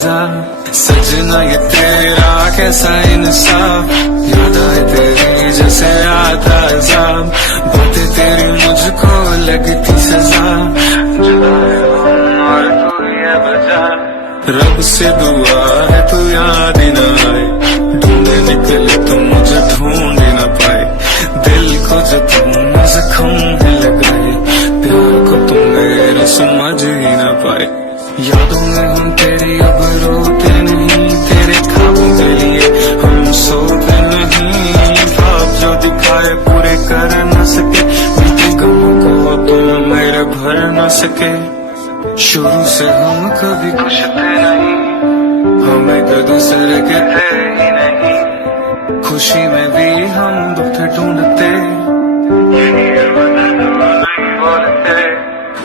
सजना ये तेरा कैसा इंसाफ, याद आए तेरी जैसे आता अज़ाब, बातें तेरी मुझको लगती सजा, जुदा है और तू ये वजह, रब से दुआ है तू याद न आए, ढूंढे निकले तो मुझे ढूंढ न पाए, दिल को जो तुम जख्म है लगाए, प्यार को तुम मेरा समझ ही न पाए, यादों में हम तेरी अब रोते नहीं, तेरे ख्वाबों के लिए हम सोते नहीं, ख्वाब जो दिखाए पूरे कर न सके, बीते गमों को तुम मेरे भर न सके, शुरू से हम कभी खुश थे नहीं, हम एक दूसरे के थे ही नहीं, खुशी में भी हम दुख ढूंढते,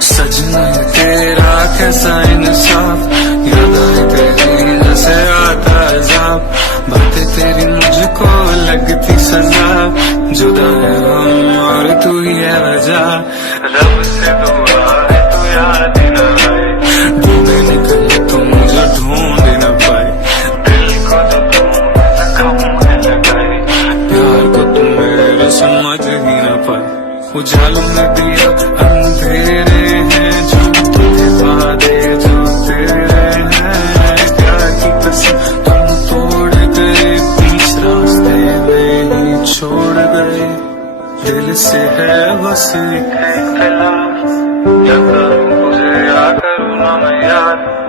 सजना है तेरा कैसा इंसाफ, याद आए तेरी जैसे आता अज़ाब, बातें तेरी मुझको लगती सजा, जुदा है हम और तू ये वजह, रब से दुआ है तू याद न आए, ढूंढे निकले तो मुझे ढूंढ न पाए, दिल को तो तुम जख्म है लगाए, प्यार को तुम मेरे समझ ही न पाए, उजालों में दिया अंधेरे हैं, झूठे वादे जो तेरे हैं, प्यार की कसम तुम तोड़ गए, बीच रास्ते में ही छोड़ गए, दिल से है बस एक इख्तिलाफ, या करूं तुझे या करूं ना मैं याद।